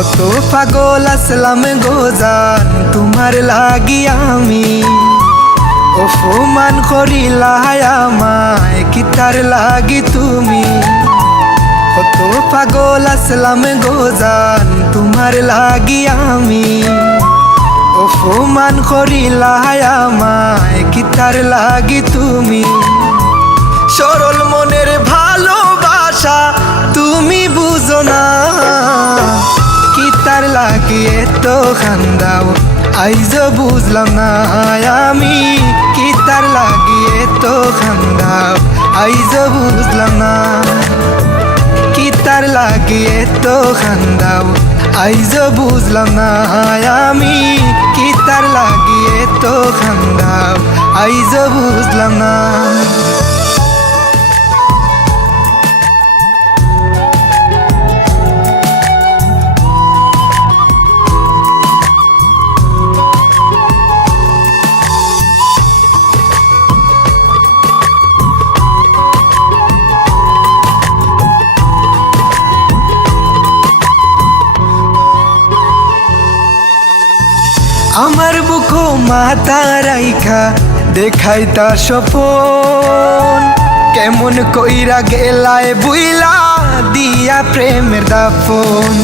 পাগল আসলাম গোজান তোমার লাগি আমি। অপমান করিলা আমায়, কি তার লাগি তুমি? কত পাগল আসলাম গোজান তোমার লাগি আমি। অপমান করিলা আমায়, কি তার লাগি তুমি? সরল মনের ভালোবাসা কি তার লাগিয়ে তো খান্দাও আইজ বুঝলাম না আমি কি তার লাগিয়ে তো খান্দাও আইজ বুঝলাম না কি তার লাগিয়ে তো খান্দাও আইজ বুঝলাম না আমি কি তার লাগিয়ে তো খান্দাও আইজ বুঝলাম না আমার বুকো মাতা রাইখা দেখাই তার সপন কেমন কইরা গেলায় বুইলা দিয়া প্রেমের দাফন।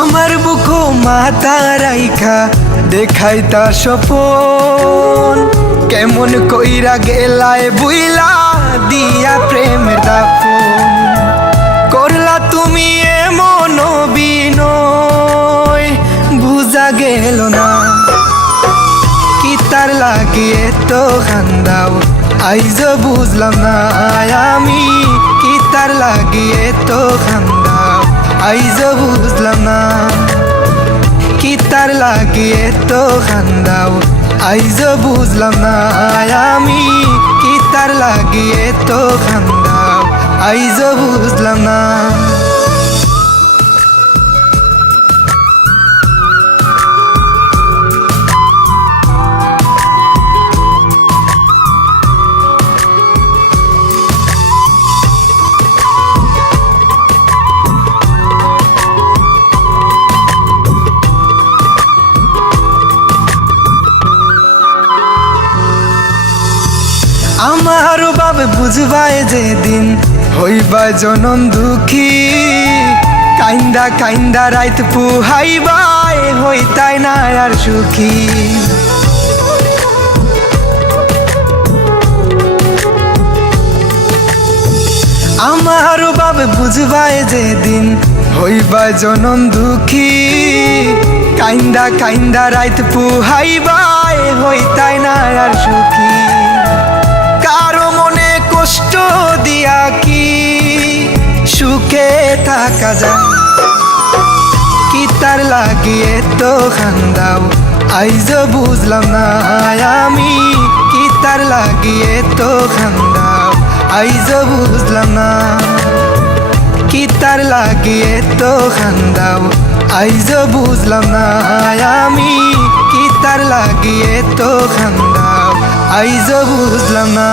আমার বুকো মাতা রাইখা দেখাই তার সপন কেমন কইরা গেলায় বুইলা দিয়া প্রেমের দাফন। লাগিয়ে তো খান্দাও আইজ বুঝলাম না আমি কি তার লাগিয়ে তো খান্দাও আইজ বুঝলাম না কি তার লাগিয়ে তো খান্দাও আইজ বুঝলাম না আমি কি তার লাগিয়ে তো খান্দাও আইজ বুঝলাম না আমার বাবে বুঝবায় যেদিন হইবা জনম দুঃখী। কাইন্দা কাইন্দা রাইত পুহাইবাই হইতাই না আর সুখী। আমার বাবে বুঝবায় যেদিন হইবা জনম দুঃখী। কাইন্দা কাইন্দা রাইত পুহাইবাই হইতাই না আর সুখী। কষ্ট দিয়া কি সুখে থাকা যায়? কি তার লাগিয়ে তো খান্দাও? আইজ বুঝলাম না, আমি কি তার লাগিয়ে তো খান্দাও? আইজ বুঝলাম না, কি তার লাগিয়ে তো খান্দাও? আইজ বুঝলাম না, আমি কি তার লাগিয়ে তো খান্দাও? আইজ বুঝলাম না।